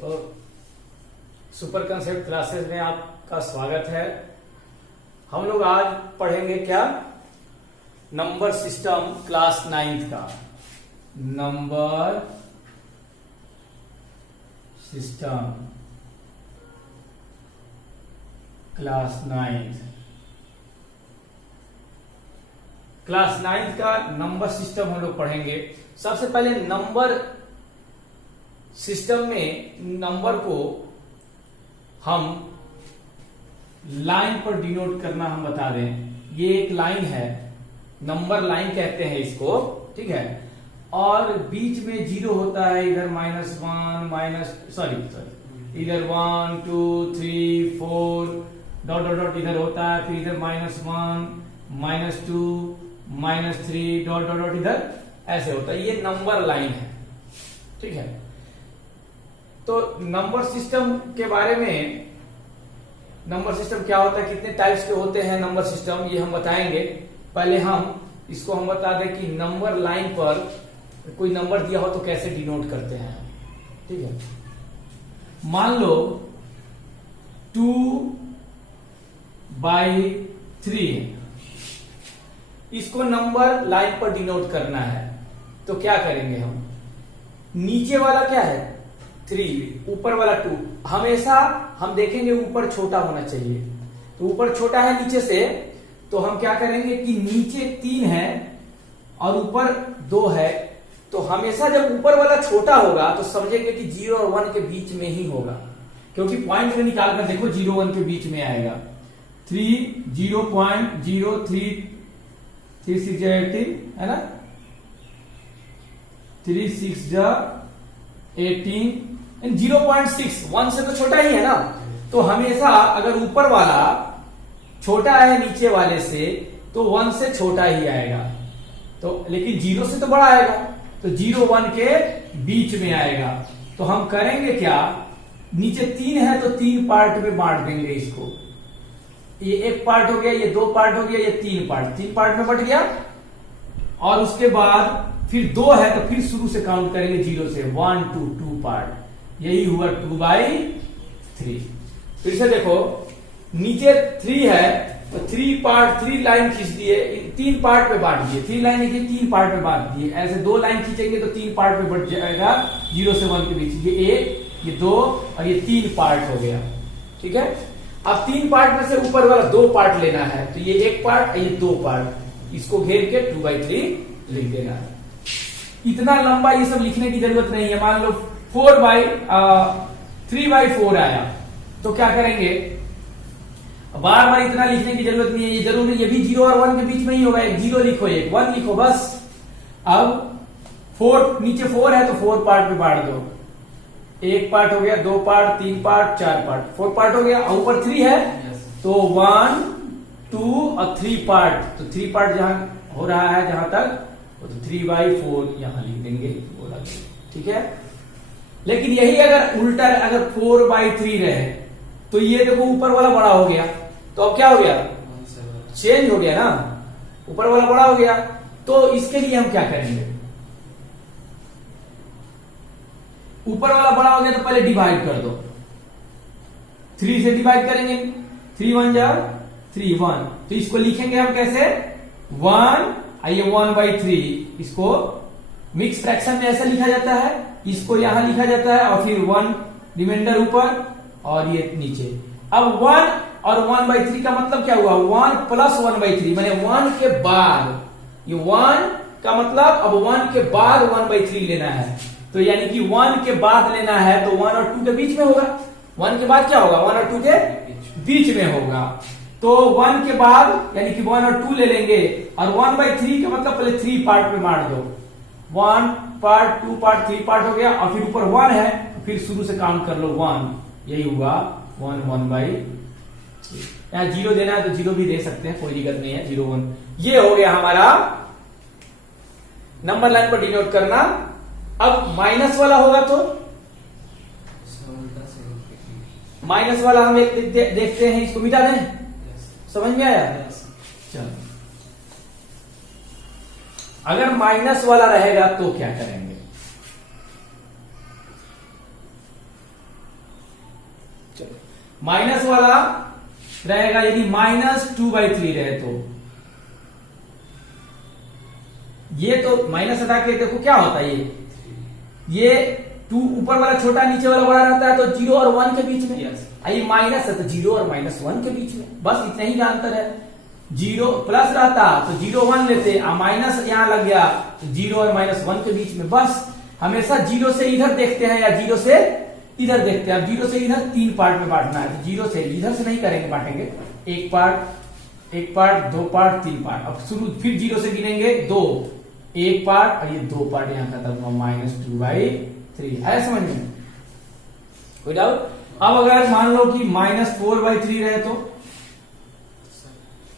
तो super concept classes में आपका स्वागत है। हम लोग आज पढ़ेंगे क्या, नंबर सिस्टम क्लास 9th का। नंबर सिस्टम क्लास 9th का नंबर सिस्टम हम लोग पढ़ेंगे। सबसे पहले नंबर सिस्टम में नंबर को हम लाइन पर डिनोट करना हम बता दें। ये एक लाइन है, नंबर लाइन कहते हैं इसको, ठीक है। और बीच में जीरो होता है, इधर इधर 1 2 3 4 डॉट डॉट डॉट इधर होता है, फिर इधर -1 -2 -3 डॉट डॉट डॉट इधर ऐसे होता है। ये नंबर लाइन है, ठीक है। तो नंबर सिस्टम के बारे में, नंबर सिस्टम क्या होता है, कितने टाइप्स के होते हैं नंबर सिस्टम, ये हम बताएंगे। पहले हम बता दें कि नंबर लाइन पर कोई नंबर दिया हो तो कैसे डिनोट करते हैं, ठीक है। मान लो 2/3 इसको नंबर लाइन पर डिनोट करना है, तो क्या करेंगे हम, नीचे वाला क्या है 3, ऊपर वाला 2। हमेशा हम देखेंगे ऊपर छोटा होना चाहिए, तो ऊपर छोटा है नीचे से, तो हम क्या करेंगे कि नीचे 3 है और ऊपर 2 है, तो हमेशा जब ऊपर वाला छोटा होगा तो समझेंगे कि 0 और 1 के बीच में ही होगा, क्योंकि पॉइंट में निकाल कर देखो 0 1 के बीच में आएगा। 3 0.03 3 6 18 है ना, 3 6 18 0.6 1 से तो छोटा ही है ना। तो हमेशा अगर ऊपर वाला छोटा है नीचे वाले से तो 1 से छोटा ही आएगा, तो लेकिन 0 से तो बड़ा आएगा, तो 0 1 के बीच में आएगा। तो हम करेंगे क्या, नीचे 3 है तो 3 पार्ट में बांट देंगे इसको। ये एक पार्ट हो गया, ये 2 पार्ट हो गया, ये 3 पार्ट में बट गया। और उसके बाद फिर 2 है तो फिर शुरू से काउंट करेंगे 0 से, 1 2 पार्ट, यही हुआ 2/3। फिर से देखो नीचे 3 है तो 3 लाइन खींच दिए, 3 पार्ट में बांट दिए, 3 लाइन की 3 पार्ट में बांट दिए। ऐसे 2 लाइन खींचेंगे तो 3 पार्ट में बट जाएगा 0 से 1 के बीच। ये 1 ये 2 और ये 3 पार्ट हो गया, ठीक है। अब 3 पार्ट में से ऊपर वाला 2 पार्ट लेना है, तो ये 1 पार्ट और ये 2 पार्ट, इसको घेर के 2/3 लिख देना है। इतना लंबा ये सब लिखने की जरूरत नहीं है। मान लो 3/4 आया तो क्या करेंगे, बार बार इतना लिखने की जरूरत नहीं है, ये जरूरी, ये भी 0 और 1 के बीच में ही होगा। एक 0 लिखो, एक 1 लिखो, बस। अब 4 नीचे 4 है तो 4 पार्ट में बांट दो, 1 पार्ट हो गया, 2 पार्ट 3 पार्ट 4 पार्ट 4 पार्ट हो गया। और ऊपर 3 है तो 1 2 और 3 पार्ट, तो 3 पार्ट जहां हो रहा है जहां तक, तो 3/4 यहां लिख देंगे, ठीक है। लेकिन यही अगर उल्टा, अगर 4/3 रहे तो ये देखो ऊपर वाला बड़ा हो गया, तो अब क्या हो गया, चेंज हो गया ना, ऊपर वाला बड़ा हो गया। तो इसके लिए हम क्या करेंगे, ऊपर वाला बड़ा हो गया तो पहले डिवाइड कर दो, 3 से डिवाइड करेंगे, 3 1 3 1, तो इसको लिखेंगे हम कैसे, 1 ये 1/3, इसको मिक्स फ्रैक्शन में ऐसा लिखा जाता है, इसको यहां लिखा जाता है और फिर 1 रिमाइंडर ऊपर और ये नीचे। अब 1 और 1/3 का मतलब क्या हुआ, 1 + 1/3 माने 1 के बाद, ये 1 का मतलब अब 1 के बाद 1/3 लेना है, तो यानी कि 1 के बाद लेना है तो 1 और 2 के बीच में होगा। 1 के बाद क्या होगा, 1 और 2 के बीच में होगा, तो 1 के बाद यानी कि 1 और 2 ले लेंगे। और 1/3 का मतलब पहले 3 पार्ट में बांट दो, 1 पार्ट 2 पार्ट 3 पार्ट हो गया, और फिर ऊपर 1 है तो फिर शुरू से काउंट कर लो 1, यही हुआ 1/3। यहां 0 देना है तो 0 भी दे सकते हैं, कोई दिक्कत नहीं है, 0 1। ये हो गया हमारा नंबर लाइन पर डिनोट करना। अब माइनस वाला होगा तो माइनस वाला हम एक देखते हैं, इसको मिटा दें, समझ में आया, चलो। अगर माइनस वाला रहेगा तो क्या करेंगे, माइनस वाला रहेगा यदि -2/3 रहे तो। ये तो माइनस हटा के देखो क्या होता है, ये 2 ऊपर वाला छोटा नीचे वाला बड़ा रहता है, तो 0 और 1 के बीच में। ये माइनस है तो 0 और -1 के बीच में, बस इतना ही का अंतर है। 0 प्लस रहता तो 0 1 लेते, माइनस यहां लग गया तो 0 और -1 के बीच में। बस हमेशा 0 से इधर देखते हैं या 0 से इधर देखते हैं। अब 0 से इधर 3 पार्ट में बांटना है, तो 0 से इधर से नहीं करेंगे, बांटेंगे 1 पार्ट 2 पार्ट 3 पार्ट। अब शुरू फिर 0 से गिनेंगे 2, 1 पार्ट और ये 2 पार्ट यहाँ खत्म हुआ, -2/3 है। समझ में कोई डाउट? अब अगर मान लो कि -4/3 रहे तो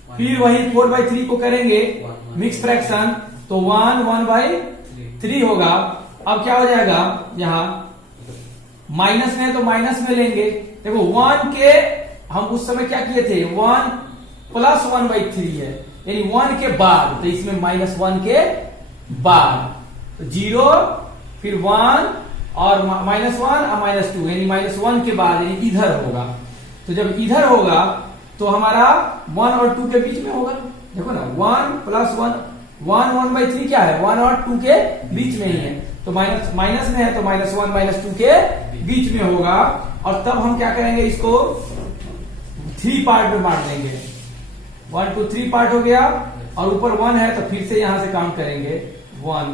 फिर वही 4/3 को करेंगे मिक्स फ्रैक्शन, तो 1/3 होगा। अब क्या हो जाएगा, यहां माइनस में है तो माइनस में लेंगे। देखो 1 के हम उस समय क्या किए थे, 1 + 1/3 है, यानी 1 के बाद, तो इसमें -1 के बाद, तो 0 फिर 1 और -1 और -2, यानी -1 के बाद, यानी इधर होगा। तो जब इधर होगा तो हमारा 1 और 2 के बीच में होगा। देखो ना 1 + 1 1/3 क्या है, 1 और 2 के बीच में ही है, तो माइनस में है तो -1 -2 के बीच में होगा। और तब हम क्या करेंगे, इसको 3 पार्ट में बांट देंगे। 1 2 3 पार्ट हो गया, और ऊपर 1 है तो फिर से यहां से काउंट करेंगे 1,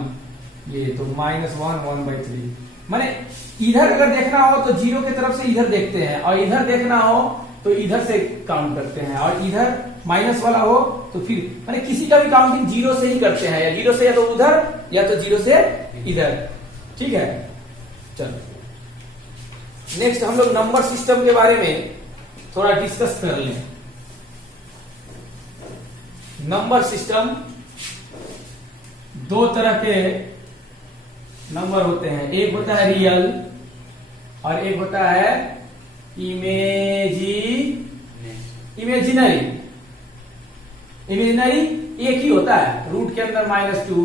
ये तो -1 1/3। माने इधर अगर देखना हो तो 0 की तरफ से इधर देखते हैं, और इधर देखना हो तो इधर से काउंट करते हैं, और इधर माइनस वाला हो तो फिर माने किसी का भी काउंटिंग 0 से ही करते हैं, या 0 से या तो उधर या तो 0 से इधर। ठीक है, चलो नेक्स्ट हम लोग नंबर सिस्टम के बारे में थोड़ा डिस्कस कर लें। नंबर सिस्टम, 2 तरह के नंबर होते हैं, एक होता है रियल और एक होता है इमेजिनरी। इमेजिनरी एक ही होता है, रूट के अंदर -2,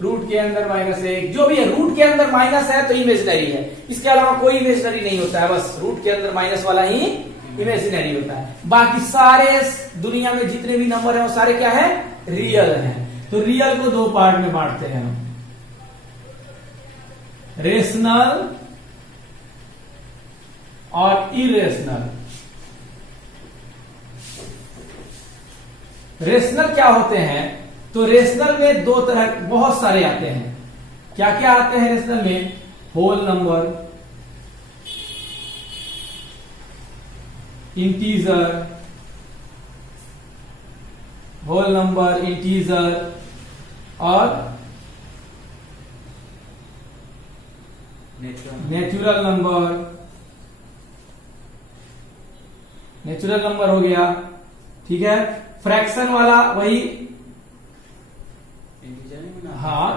रूट के अंदर -1, जो भी है, रूट के अंदर माइनस है तो इमेजिनरी है, इसके अलावा कोई इमेजिनरी नहीं होता है, बस रूट के अंदर माइनस वाला ही इमेजिनरी होता है। बाकी सारे दुनिया में जितने भी नंबर हैं वो सारे क्या है, रियल हैं। तो रियल को 2 पार्ट में बांटते हैं हम, रेशनल और इरेशनल। रेशनल क्या होते हैं, तो रेशनल में 2 तरह, बहुत सारे आते हैं। क्या क्या आते हैं रेशनल में, whole number, integer, whole number, integer और नेचुरल नंबर। नेचुरल नंबर हो गया, ठीक है। फ्रैक्शन वाला वही, हाँ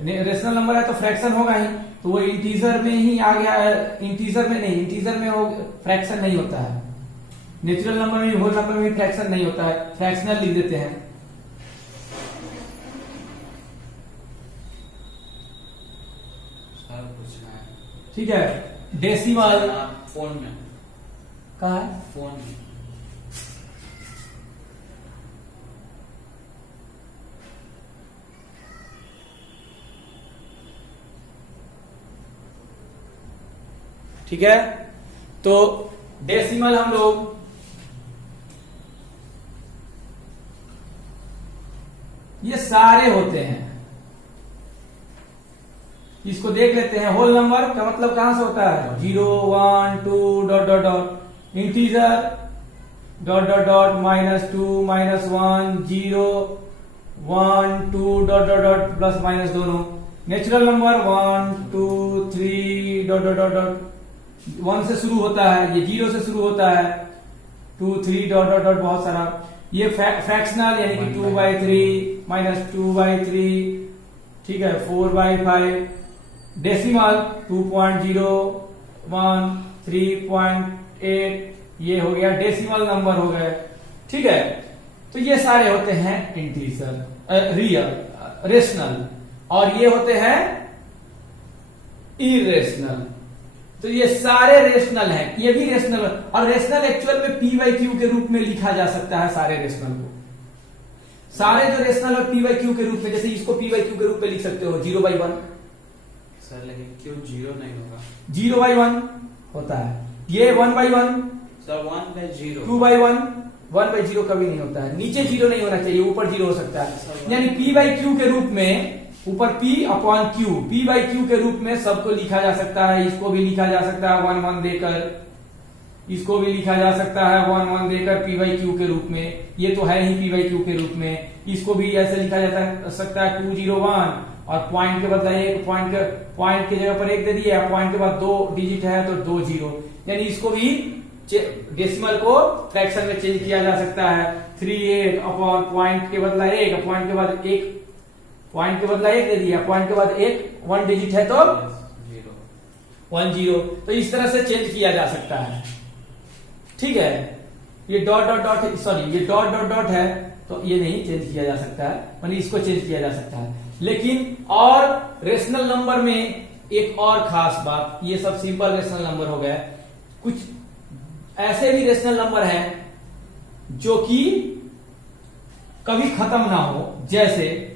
रेशनल नंबर है तो फ्रैक्शन होगा ही, तो वो इंटीजर में ही आ गया है। इंटीजर में नहीं, इंटीजर में वो फ्रैक्शन नहीं होता है। नेचुरल नंबर में, होल नंबर में फ्रैक्शन नहीं होता है, फ्रैक्शनल लिख देते हैं। ठीक है, डेसिमल फोन में कहा है, फोन में ठीक है। तो डेसिमल हम लोग ये सारे होते हैं, इसको देख लेते हैं। होल नंबर का मतलब कहां से होता है, 0 1 2 dot dot dot, integer dot dot dot -2 -1 0 1 2 dot dot dot plus minus दोनों। Natural number 1 2 3 dot dot dot dot, 1 से शुरू होता है, ये 0 से शुरू होता है, 2 3 डॉट डॉट डॉट, बहुत सारा। ये फ्रैक्शनल यानी कि 2/3 -2/3, ठीक है, 4/5। डेसिमल 2.01 3.8, ये हो गया डेसिमल नंबर हो गए, ठीक है। तो ये सारे होते हैं इंटीजर, रियल, रेशनल, और ये होते हैं इरेशनल। तो ये सारे रेशनल हैं, ये भी रेशनल, और रेशनल एक्चुअल में पी बाई क्यू के रूप में लिखा जा सकता है सारे रेशनल को। सारे जो रेशनल है पी बाई क्यू के रूप में, जैसे इसको पी बाई क्यू के रूप में लिख सकते हो 0/1 सर, लेकिन क्यों 0 नहीं होगा? 0/1 होता है, ये 1/1 सर 1/0 2/1 1/0 कभी नहीं होता है, नीचे 0 नहीं होना चाहिए, ऊपर 0 हो सकता है। यानी पी बाई क्यू के रूप में ऊपर P upon Q, P by Q के रूप में सबको लिखा जा सकता है। इसको भी लिखा जा सकता है 1/1 देकर, इसको भी लिखा जा सकता है 1/1 देकर P बाई Q के रूप में, ये तो है ही P बाई Q के रूप में। इसको भी ऐसे लिखा जा सकता है 201, और पॉइंट के बदला एक, पॉइंट के जगह पर 1 दे दिया, पॉइंट के बाद 2 डिजिट है तो 2 0, यानी इसको भी डेसिमल को फ्रैक्शन में चेंज किया जा सकता है। 38 अपॉन पॉइंट के बदला 1, पॉइंट के बाद 1, पॉइंट के बदला 1 दे दिया, पॉइंट के बाद 1 डिजिट है तो 10, तो इस तरह से चेंज किया जा सकता है। ठीक है, ये डॉट डॉट डॉट, सॉरी ये डॉट डॉट डॉट है तो ये नहीं चेंज किया जा सकता है, मानी इसको चेंज किया जा सकता है। लेकिन और रेशनल नंबर में एक और खास बात, ये सब सिंपल रेशनल नंबर हो गए, कुछ ऐसे भी रेशनल नंबर हैं जो कि कभी खत्म ना हो, जैसे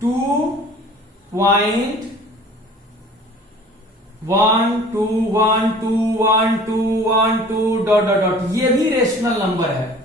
2.12121212 डॉट डॉट डॉट, ये भी रेशनल नंबर है।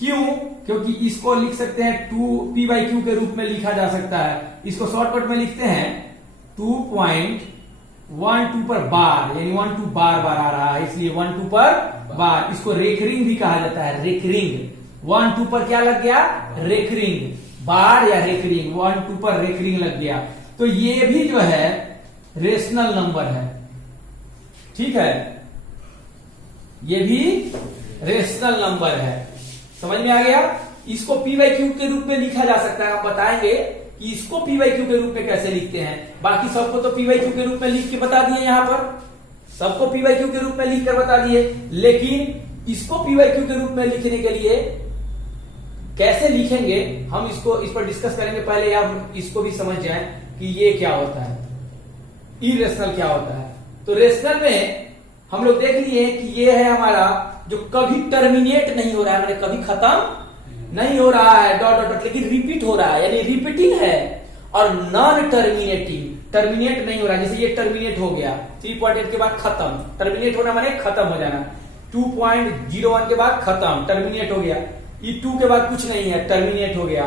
क्यों? क्योंकि इसको लिख सकते हैं 2p/q के रूप में लिखा जा सकता है। इसको शॉर्टकट में लिखते हैं 2.12 पर बार, यानी 12 बार बार आ रहा है, इसलिए 12 पर बार। इसको रेकरिंग भी कहा जाता है, रेकरिंग। 12 पर क्या लग गया? रेकरिंग, बार या रेकरिंग, 12 पर रेकरिंग लग गया। तो ये भी जो है रेशनल नंबर है। ठीक है, ये भी रेशनल नंबर है। समझ में आ गया? इसको पी बाई क्यू के रूप में लिखा जा सकता है। हम बताएंगे कि इसको पी बाई क्यू के रूप में कैसे लिखते हैं। बाकी सबको तो पी बाई क्यू के रूप में लिख के बता दिए, यहां पर सबको पी बाई क्यू के रूप में लिख कर बता दिए, लेकिन इसको पी बाई क्यू के रूप में लिखने के लिए कैसे लिखेंगे हम इसको, इस पर डिस्कस करेंगे। पहले आप इसको भी समझ जाएं कि ये क्या होता है, इरेशनल क्या होता है। तो रेशनल में हम लोग देख लिए कि ये है हमारा जो कभी टर्मिनेट नहीं हो रहा है, मैंने कभी खत्म नहीं हो रहा है, डॉट डॉट डॉट, लेकिन रिपीट हो रहा है, यानी रिपीटिंग है। और नॉन टर्मिनेटिंग, टर्मिनेट नहीं हो रहा है, जैसे ये टर्मिनेट हो गया 3.8 के बाद खत्म, टर्मिनेट होना माने खत्म हो जाना। 2.01 के बाद खत्म, टर्मिनेट हो गया। ये 2 के बाद कुछ नहीं है, टर्मिनेट हो गया।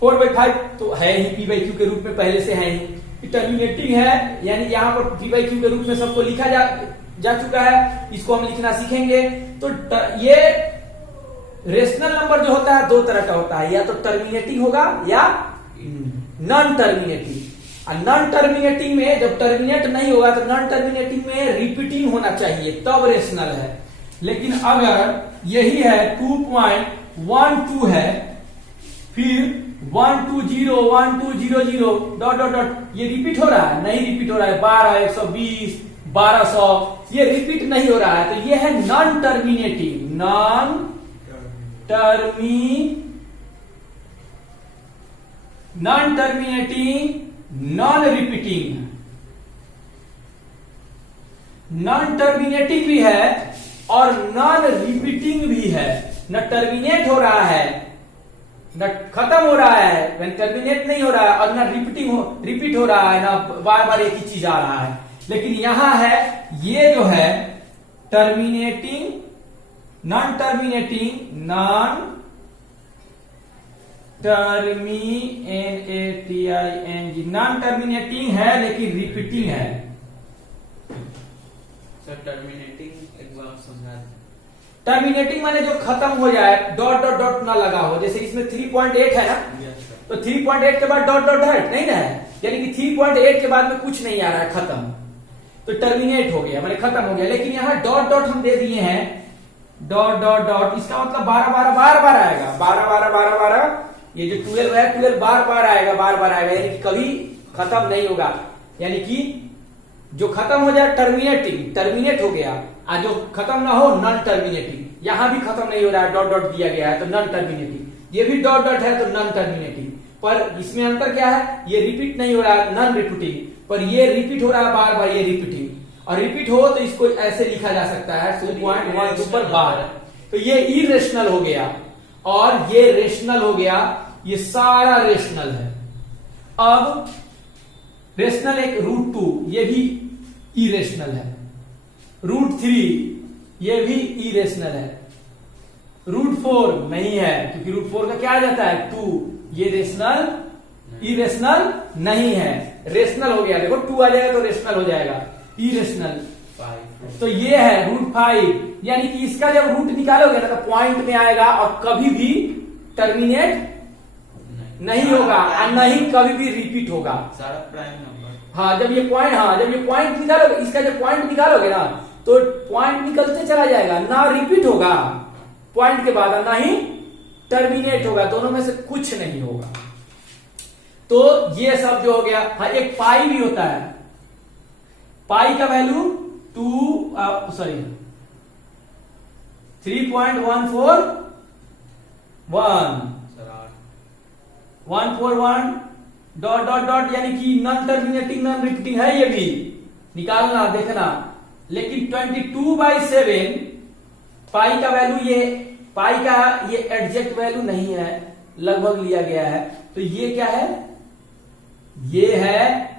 4/5 तो है ही पी बाई क्यू के रूप में, पहले से है ही, टर्मिनेटिंग है, यानी यहां पर पी बाई क्यू के रूप में सबको लिखा जा चुका है। इसको हम लिखना सीखेंगे। तो ये रेशनल नंबर जो होता है 2 तरह का होता है, या तो टर्मिनेटिंग होगा या नॉन टर्मिनेटिंग। और नॉन टर्मिनेटिंग में जब टर्मिनेट नहीं होगा तो नॉन टर्मिनेटिंग में रिपीटिंग होना चाहिए, तब रेशनल है। लेकिन अगर यही है 2.12 है, फिर 120 1200 डॉट डॉट डॉट, ये रिपीट हो रहा है? नहीं रिपीट हो रहा है। 12 120 1200, ये रिपीट नहीं हो रहा है, तो ये है non terminating, non terminating, non repeating. Non terminating भी है और नॉन रिपीटिंग भी है। न टर्मिनेट हो रहा है, न खत्म हो रहा है, टर्मिनेट नहीं हो रहा है, और न रिपीट हो रहा है, न बार बार एक ही चीज आ रहा है। लेकिन यहां है ये जो है terminating, non terminating, non terminating, non terminating है लेकिन रिपीटिंग है। सर टर्मिनेटिंग एक बार समझा दें। टर्मिनेटिंग माने जो खत्म हो जाए, डॉट डॉट डॉट ना लगा हो, जैसे इसमें 3.8 है ना, तो 3.8 के बाद डॉट डॉट है नहीं ना, यानी कि 3.8 के बाद में कुछ नहीं आ रहा है, खत्म, तो टर्मिनेट हो गया, माने खत्म हो गया। लेकिन यहाँ डॉट डॉट हम दे दिए हैं, डॉट डॉट डॉट, इसका मतलब 12 12 बार बार आएगा, 12 12 12 12, ये जो 12 है 12 बार बार आएगा, बार बार आएगा, यानी कि कभी खत्म नहीं होगा। यानी कि जो खत्म हो जाए टर्मिनेटिंग, टर्मिनेट हो गया, और जो खत्म ना हो नॉन टर्मिनेटिंग। यहां भी खत्म नहीं हो रहा है, डॉट डॉट दिया गया है तो नॉन टर्मिनेटिंग। ये भी डॉट डॉट है तो नॉन टर्मिनेटिंग। पर इसमें अंतर क्या है? ये रिपीट नहीं हो रहा है, नॉन रिपीटिंग, पर ये रिपीट हो रहा है बार बार, ये रिपीटिंग। और रिपीट हो तो इसको ऐसे लिखा जा सकता है 2.12 पर बार। तो ये इरेशनल हो गया और ये रेशनल हो गया, ये सारा रेशनल है। अब रेशनल एक √2 ये भी इरेशनल है, √3 ये भी इरेशनल है, √4 नहीं है क्योंकि √4 का क्या आ जाता है 2, ये रेशनल इरेशनल नहीं है, रेशनल हो गया। देखो 2 आ जाएगा तो रेशनल हो जाएगा, इरेशनल। 5 तो ये है √5, यानी कि इसका जब रूट निकालोगे ना तो पॉइंट में आएगा और कभी भी टर्मिनेट नहीं होगा और नहीं कभी भी रिपीट होगा। सारा प्राइम नंबर। हाँ जब ये पॉइंट निकालोगे, इसका जब पॉइंट निकालोगे ना तो पॉइंट निकलते चला जाएगा, ना रिपीट होगा पॉइंट के बाद ना ही टर्मिनेट होगा, दोनों में से कुछ नहीं होगा। तो ये सब जो हो गया। हाँ एक पाई भी होता है, पाई का वैल्यू 3.141 141 डॉट डॉट डॉट, यानी कि नॉन टर्मिनेटिंग नॉन रिपीटिंग है, ये भी निकालना देखना। लेकिन 22/7 पाई का वैल्यू, ये पाई का ये एग्जैक्ट वैल्यू नहीं है, लगभग लिया गया है। तो ये क्या है, ये है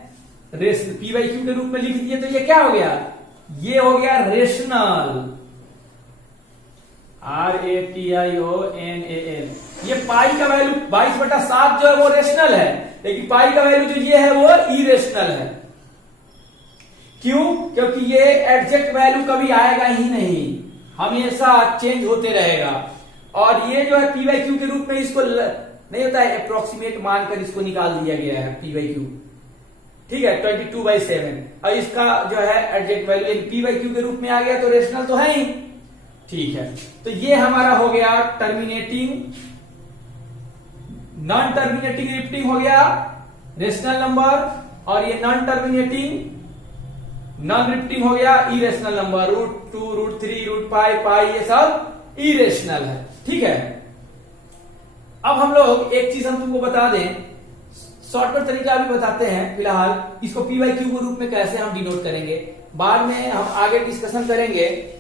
p/q के रूप में लिख दिए तो ये क्या हो गया, ये हो गया रेशनल, RATIONAL। ये पाई का वैल्यू 22/7 जो है वो रेशनल है, लेकिन पाई का वैल्यू जो ये है वो इरेशनल है। क्यों? क्योंकि ये एग्जैक्ट वैल्यू कभी आएगा ही नहीं, हमेशा चेंज होते रहेगा। और ये जो है p/q के रूप में इसको नहीं होता है, अप्रोक्सीमेट मानकर इसको निकाल दिया गया है p/q, ठीक है 22/7। और इसका जो है एग्जैक्ट वैल्यू p/q के रूप में आ गया तो रेशनल तो है ही, ठीक है। तो ये हमारा हो गया टर्मिनेटिंग, नॉन टर्मिनेटिंग रिपीटिंग हो गया रेशनल नंबर, और ये नॉन टर्मिनेटिंग नॉन रिपीटिंग हो गया इरेशनल नंबर, √2 √3 √5 पाई, ये सब इरेशनल है, ठीक है। अब हम लोग एक चीज हम तुमको बता दें, शॉर्टकट तरीका भी बताते हैं फिलहाल, इसको p/q के रूप में कैसे हम डिनोट करेंगे, बाद में हम आगे डिस्कशन करेंगे।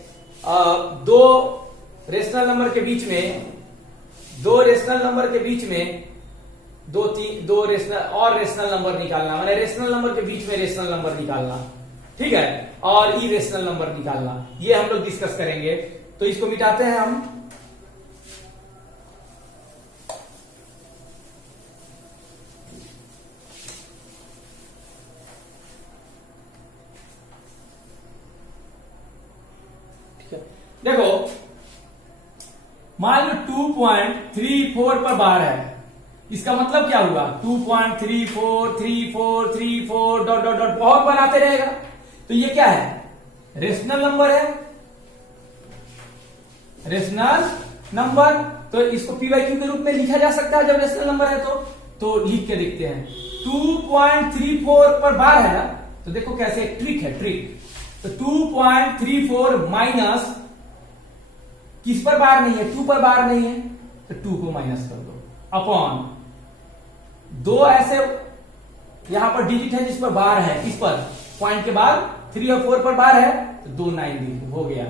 दो रेशनल नंबर के बीच में दो रेशनल नंबर निकालना, माने रेशनल नंबर के बीच में रेशनल नंबर निकालना, ठीक है, और इरेशनल नंबर निकालना, ये हम लोग डिस्कस करेंगे। तो इसको मिटाते हैं हम। देखो मान लो 2.34 पर बार है, इसका मतलब क्या हुआ 2.343434 डॉट डॉट डॉट बहुत बार आते रहेगा, तो ये क्या है, रेशनल नंबर है, रेशनल नंबर। तो इसको p/q के रूप में लिखा जा सकता है जब रेशनल नंबर है तो लिख के देखते हैं। 2.34 पर बार है ना, तो देखो कैसे ट्रिक है, ट्रिक। तो 2.34 माइनस किस पर बार नहीं है, 2 पर बार नहीं है, तो 2 को माइनस कर दो अपॉन दो ऐसे यहां पर डिजिट है जिस पर बार है, किस पर, पॉइंट के बाद 3 और 4 पर बार है तो 2 9 हो गया।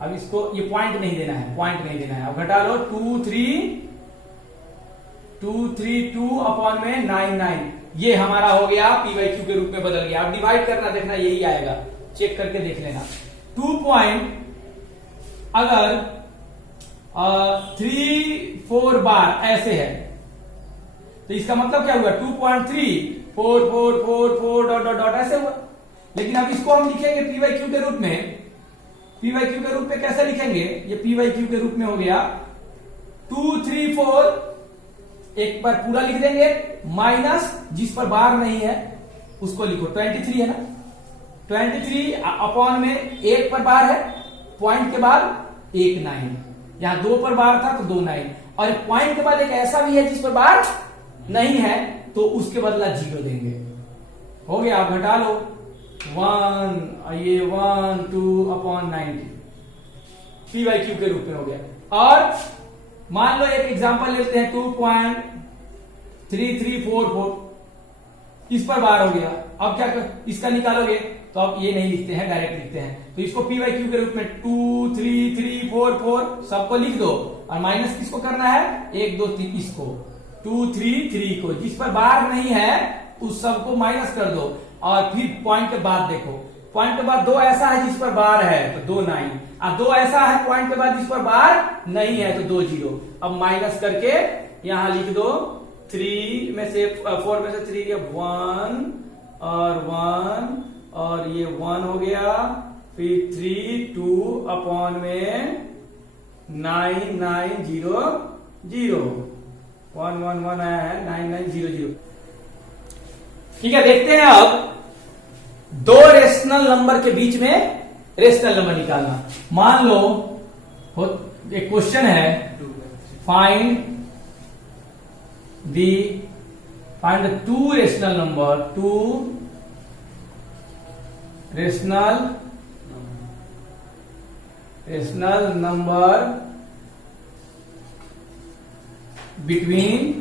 अब इसको ये पॉइंट नहीं देना है, पॉइंट नहीं देना है, अब घटा लो 232 अपॉन में 9 ये हमारा हो गया p/q के रूप में बदल गया। अब डिवाइड करना देखना यही आएगा, चेक करके देख लेना। 2 पॉइंट अगर 3-4 बार ऐसे है तो इसका मतलब क्या हुआ 2.344444 डॉट डॉट डॉट ऐसे हुआ। लेकिन अब इसको हम लिखेंगे p/q के रूप में, p/q के रूप में कैसे लिखेंगे, ये p/q के रूप में हो गया 234, एक बार पूरा लिख देंगे, माइनस जिस पर बार नहीं है उसको लिखो, 23 है ना, 23 अपॉन में 1 पर बार है, पॉइंट के बाद 1 9, यहां 2 पर बार था तो 2 9, और पॉइंट के बाद एक ऐसा भी है जिस पर बार नहीं है तो उसके बदला 0 देंगे। हो गया, आप घटा लो 1 ये 1 2 अपॉन 90 p/q के रूप में हो गया। और मान लो एक एग्जांपल लेते हैं 2.3344 इस पर बार हो गया। अब क्या इसका निकालोगे तो अब ये नहीं लिखते हैं, डायरेक्ट लिखते हैं। तो इसको पी बाई क्यू के रूप में 2 3 3 4 4 सबको लिख दो, और माइनस किसको करना है, 1 2 3 इसको, 2 3 3 को, जिस पर बार नहीं है उस सबको माइनस कर दो। और फिर पॉइंट के बाद देखो, पॉइंट के बाद 2 ऐसा है जिस पर बार है तो 2 9, और 2 ऐसा है पॉइंट के बाद जिस पर बार नहीं है तो 2 0। अब माइनस करके यहां लिख दो 3 में से 4 में से 3 गया 1 और 1 और ये 1 हो गया, फिर 3 2 अपॉन में 9 9 0 0 1 1 1 आया है 9 9 0 0। ठीक है, देखते हैं अब दो रेशनल नंबर के बीच में रेशनल नंबर निकालना। मान लो एक क्वेश्चन है, find the two rational number, two rational number between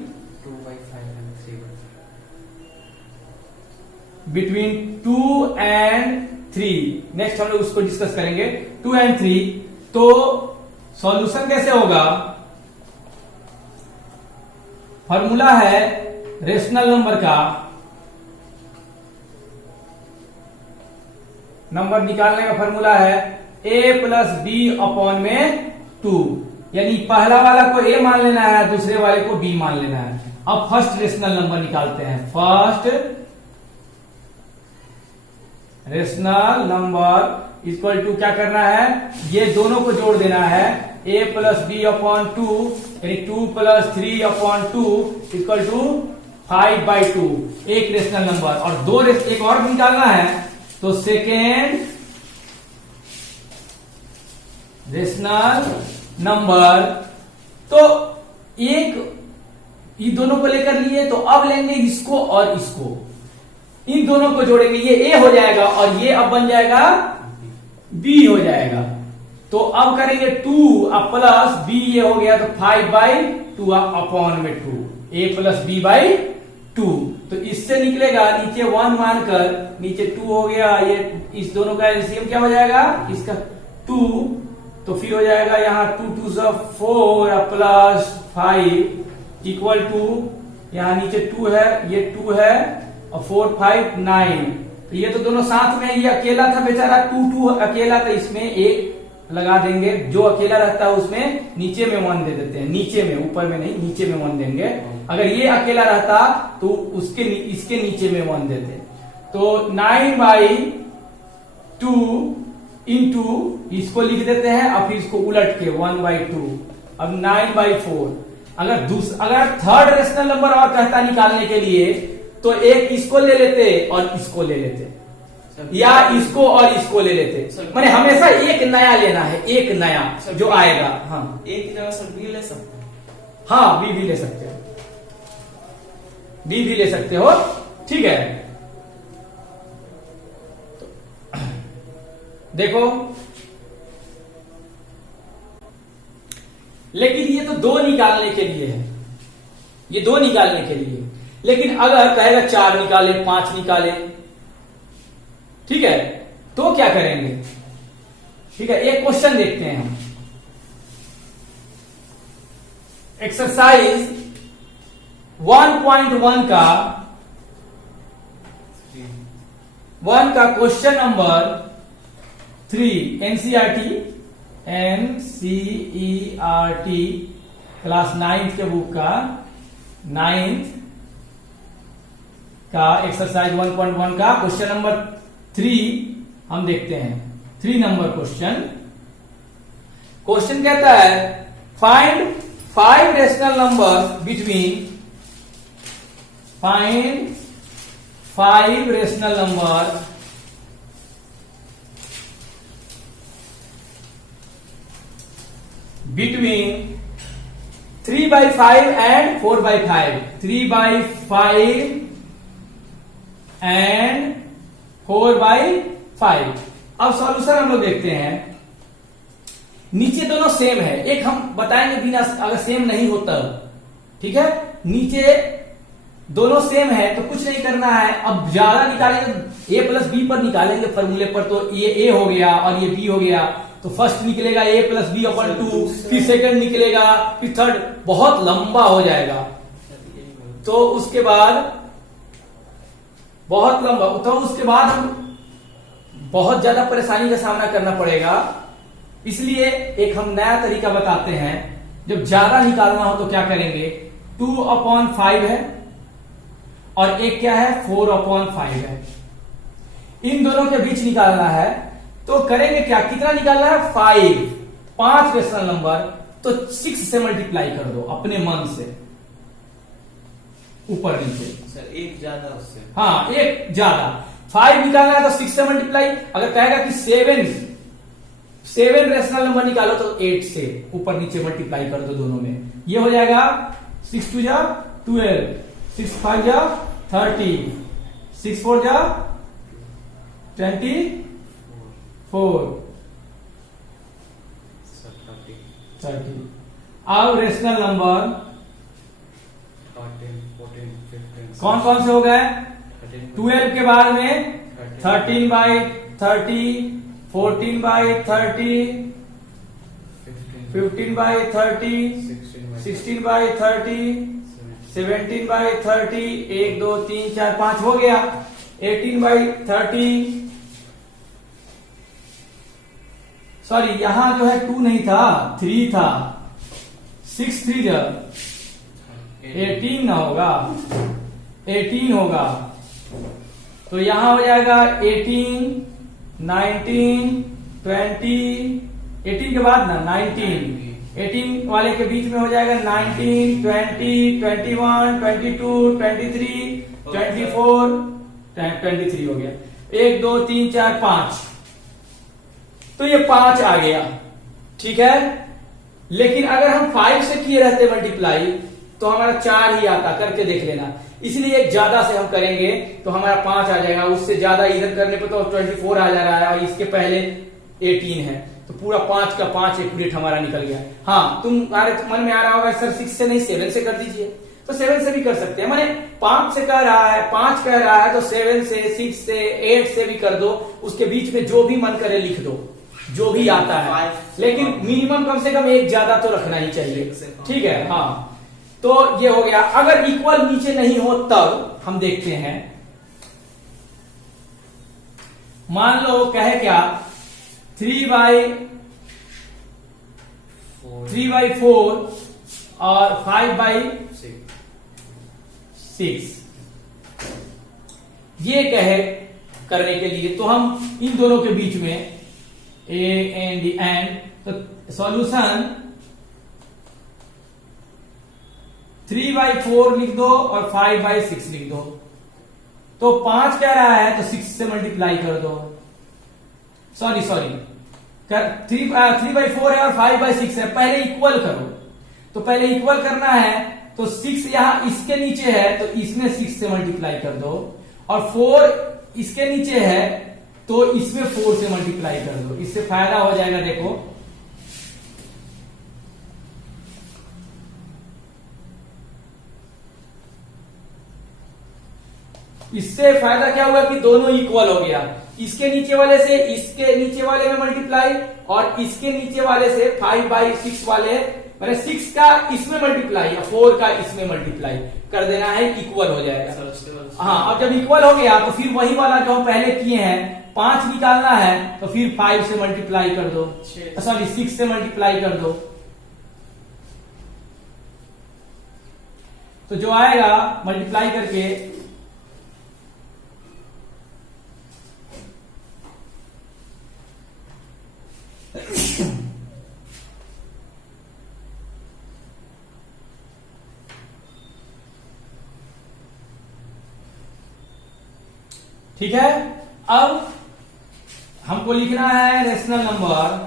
2 and 3। Next हम लोग उसको डिस्कस करेंगे, 2 and 3। तो सॉल्यूशन कैसे होगा, फॉर्मूला है रेशनल नंबर का, नंबर निकालने का फॉर्मूला है a प्लस बी अपॉन में 2, यानी पहला वाला को a मान लेना है, दूसरे वाले को b मान लेना है। अब फर्स्ट रेशनल नंबर निकालते हैं, first rational number equal to क्या करना है, ये दोनों को जोड़ देना है, a प्लस बी अपॉन 2 यानी 2 प्लस 3 अपॉन 2 इक्वल टू 5/2, एक रेशनल नंबर। और एक और निकालना है, तो सेकेंड रेशनल नंबर, तो एक ये दोनों को लेकर लिए, तो अब लेंगे इसको और इसको, इन दोनों को जोड़ेंगे, ये a हो जाएगा और ये अब बन जाएगा b हो जाएगा। तो अब करेंगे 2 अब प्लस b, ये हो गया तो 5/2 अपॉन में 2, a प्लस b/2। तो इससे निकलेगा नीचे 1 मानकर, नीचे 2 हो गया, ये इस दोनों का एलसीएम क्या हो जाएगा इसका 2, तो फिर हो जाएगा यहाँ 2 2 से 4 प्लस 5 इक्वल टू, यहाँ नीचे 2 है, ये 2 है और 4 5 9, तो ये तो दोनों साथ में, ये अकेला था बेचारा, 2 2 अकेला, तो इसमें एक लगा देंगे, जो अकेला रहता है उसमें नीचे में 1 दे देते हैं, नीचे में, ऊपर में नहीं, नीचे में 1 देंगे। अगर ये अकेला रहता तो इसके नीचे में 1 देते। तो 9/2 इंटू इसको लिख देते हैं, और फिर इसको उलट के 1/2, अब 9/4। अगर थर्ड रेशनल नंबर और कहता निकालने के लिए, तो एक इसको ले लेते और इसको ले लेते, या इसको और इसको ले लेते, माने हमेशा एक नया लेना है, एक नया जो आएगा। हाँ, एक की जगह सर बी ले सकते हैं, हाँ बी भी ले सकते हो, बी भी ले सकते हो, ठीक है। तो देखो, लेकिन ये तो 2 निकालने के लिए है, ये 2 निकालने के लिए, लेकिन अगर कहेगा 4 निकाले, 5 निकाले, ठीक है, तो क्या करेंगे, ठीक है। एक क्वेश्चन देखते हैं हम, एक्सरसाइज 1.1 का question number 3, NCERT class 9th के बुक का 9th का एक्सरसाइज 1.1 का क्वेश्चन नंबर 3 हम देखते हैं। 3 नंबर क्वेश्चन कहता है, find 5 rational number between, find 5 rational number between 3/5 and 4/5, 3/5 and 4/5। अब सॉल्यूशन हम लोग देखते हैं, नीचे दोनों सेम है, एक हम बताएंगे बिना, अगर सेम नहीं होता, ठीक है, नीचे दोनों सेम है तो कुछ नहीं करना है। अब ज्यादा निकालेंगे ए प्लस बी पर निकालेंगे फॉर्मूले पर, तो ये ए हो गया और ये बी हो गया, तो फर्स्ट निकलेगा ए प्लस बी अपॉन 2, फिर सेकंड निकलेगा, फिर थर्ड, बहुत लंबा हो जाएगा। तो उसके बाद बहुत लंबा, तो उसके बाद हम बहुत ज्यादा परेशानी का सामना करना पड़ेगा। इसलिए एक हम नया तरीका बताते हैं, जब ज्यादा निकालना हो तो क्या करेंगे, 2/5 है और एक क्या है 4/5 है, इन दोनों के बीच निकालना है। तो करेंगे क्या, कितना निकालना है 5 रेशनल नंबर, तो 6 से मल्टीप्लाई कर दो अपने मन से, ऊपर नीचे। सर एक ज्यादा उससे, हाँ एक ज्यादा, 5 निकालना है तो 6 से मल्टीप्लाई। अगर कहेगा कि 7 रेशनल नंबर निकालो तो 8 से ऊपर नीचे मल्टीप्लाई कर दो दोनों में। ये हो जाएगा 6 2 जा 12, 6 5 जा 30, 6 4 जा 24, 30। अब रेशनल नंबर कौन कौन से हो गए, 12 के बाद में 13/30, 14/30, 15/30, 16/30, 17/30, 1 2 3 4 5 हो गया, 18/30, सॉरी यहां जो है 2 नहीं था 3 था, 6 3 जब 18 ना होगा, 18 होगा, तो यहां हो जाएगा 18, 19, 20, 18 के बाद ना 19, 18 वाले के बीच में हो जाएगा 19, 20, 21, 22, 23, 24, 23 हो गया, 1 2 3 4 5, तो ये 5 आ गया, ठीक है। लेकिन अगर हम 5 से किए रहते मल्टीप्लाई तो हमारा 4 ही आता, करके देख लेना। इसलिए एक ज्यादा से हम करेंगे तो हमारा 5 आ जाएगा, उससे ज्यादा इधर करने पे तो 24 आ जा रहा है और इसके पहले 18 है, तो पूरा 5 का 5 एक्यूरेट हमारा निकल गया। हाँ तुम्हारे मन में आ रहा होगा सर 6 से नहीं 7 से कर दीजिए, तो 7 से भी कर सकते हैं। मैंने 5 से कह रहा है, 5 कह रहा है तो 7 से 6 से 8 से भी कर दो, उसके बीच में जो भी मन करे लिख दो, जो भी आता है, लेकिन मिनिमम कम से कम एक ज्यादा तो रखना ही चाहिए, ठीक है। हाँ तो ये हो गया। अगर इक्वल नीचे नहीं हो तब हम देखते हैं, मान लो कहे क्या 3/4 और 5/6, ये कहे करने के लिए, तो हम इन दोनों के बीच में ए एंड तो सॉल्यूशन 3/4 लिख दो और 5/6 लिख दो, तो 5 कह रहा है तो 6 से मल्टीप्लाई कर दो, सॉरी 3/4 है और 5/6 है, पहले इक्वल करो। तो पहले इक्वल करना है तो 6 यहां इसके नीचे है तो इसमें 6 से मल्टीप्लाई कर दो, और 4 इसके नीचे है तो इसमें 4 से मल्टीप्लाई कर दो। इससे फायदा हो जाएगा, देखो इससे फायदा क्या हुआ कि दोनों इक्वल हो गया, इसके नीचे वाले से इसके नीचे वाले में मल्टीप्लाई और इसके नीचे वाले से 5/6 वाले, मैंने 6 का इसमें मल्टीप्लाई और 4 का इसमें मल्टीप्लाई कर देना है, इक्वल हो जाएगा। हाँ अब जब इक्वल हो गया तो फिर वही वाला जो हम पहले किए हैं 5 निकालना है तो फिर 5 से मल्टीप्लाई कर दो, सॉरी 6 से मल्टीप्लाई कर दो, तो जो आएगा मल्टीप्लाई करके ठीक है। अब हमको लिखना है रेशनल नंबर,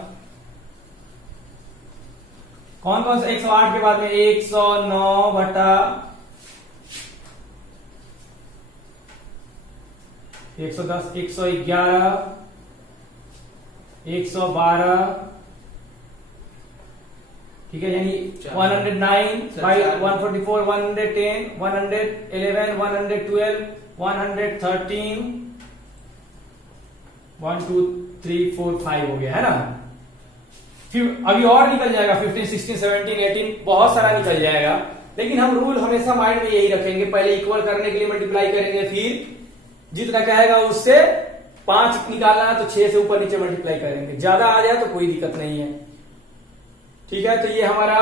कौन कौन सा 108 के बाद में 109 बटा 110, 111, 112, ठीक है, यानी 109 बाई 144, 110, 111, 112, 113, 1 2 3 4 5 हो गया है ना। फिर अभी और निकल जाएगा 15, 16, 17, 18 बहुत सारा निकल जाएगा, लेकिन हम रूल हमेशा माइंड में यही रखेंगे, पहले इक्वल करने के लिए मल्टीप्लाई करेंगे, फिर जितना कहेगा उससे 5 निकालना है तो 6 से ऊपर नीचे मल्टीप्लाई करेंगे, ज्यादा आ जाए तो कोई दिक्कत नहीं है। ठीक है, तो ये हमारा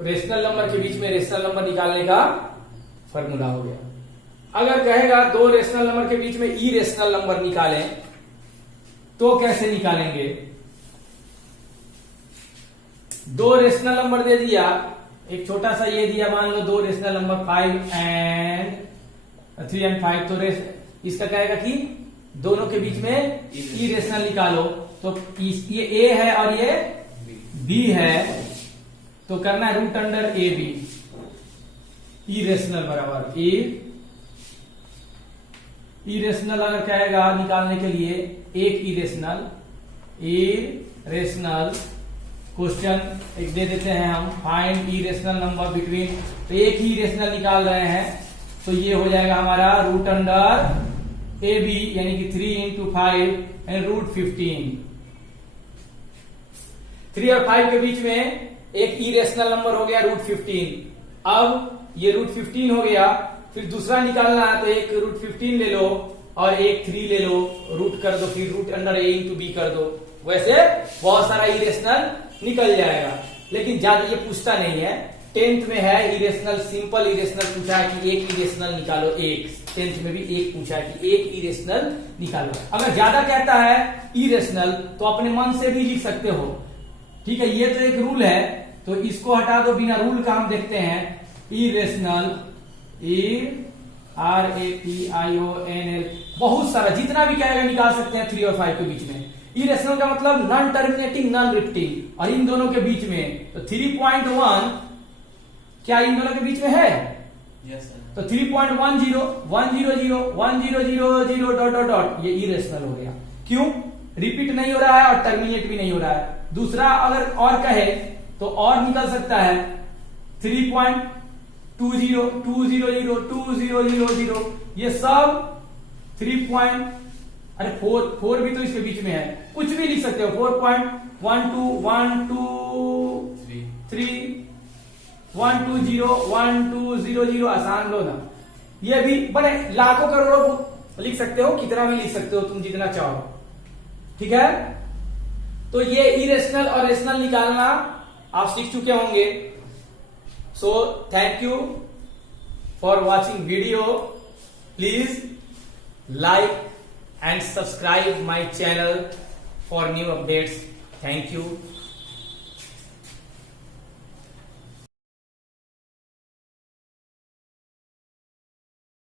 रेशनल नंबर के बीच में रेशनल नंबर निकालने का फॉर्मूला हो गया। अगर कहेगा दो रेशनल नंबर के बीच में इरेशनल नंबर निकालें तो कैसे निकालेंगे? दो रेशनल नंबर दे दिया, एक छोटा सा ये दिया, मान लो दो रेशनल नंबर 5 एंड 3 एंड 5, तो इसका कहेगा कि दोनों के बीच में इरेशनल निकालो, तो ये ए है और ये बी है, तो करना है root under A B, irrational बराबर इरेशनल अगर कहेगा निकालने के लिए एक इरेशनल क्वेश्चन एक दे देते हैं हम, फाइंड इरेशनल नंबर बिटवीन, तो एक ही इरेशनल निकाल रहे हैं, तो ये हो जाएगा हमारा रूट अंडर ए बी, यानी कि 3 into 5 एंड रूट 15। 3 और 5 के बीच में एक इरेशनल नंबर हो गया रूट 15। अब ये रूट 15 हो गया, फिर दूसरा निकालना है तो एक रूट 15 ले लो और एक 3 ले लो, रूट कर दो, फिर रूट अंडर ए इंटू बी कर दो, वैसे बहुत सारा इरेशनल निकल जाएगा। लेकिन ज्यादा ये पूछता नहीं है, 10th में है इरेशनल, सिंपल इरेशनल पूछा है कि एक इरेशनल निकालो, एक 10th में भी एक पूछा है कि एक इरेशनल निकालो। अगर ज्यादा कहता है इरेशनल तो अपने मन से भी लिख सकते हो, ठीक है, ये तो एक रूल है, तो इसको हटा दो, बिना रूल का हम देखते हैं, इरेशनल RATIONL, बहुत सारा जितना भी कहेगा निकाल सकते हैं 3 और 5 के बीच में। इरेशनल का मतलब नॉन टर्मिनेटिंग नॉन रिपीटिंग, और इन दोनों के बीच में तो 3.1 क्या इन दोनों के बीच में है? Yes sir. तो 3.10 100 डॉट डॉट डॉट, ये इरेशनल हो गया। क्यों? रिपीट नहीं हो रहा है और टर्मिनेट भी नहीं हो रहा है। दूसरा अगर और कहे तो और निकल सकता है 3.20 ये सब 4 भी तो इसके बीच में है, कुछ भी लिख सकते हो, 4.12123120 आसान लो ना, ये भी बड़े लाखों करोड़ों लिख सकते हो, कितना भी लिख सकते हो तुम जितना चाहो, ठीक है। तो ये इरेशनल और रेशनल निकालना आप सीख चुके होंगे। So thank you for watching video, please like and subscribe my channel for new updates. Thank you.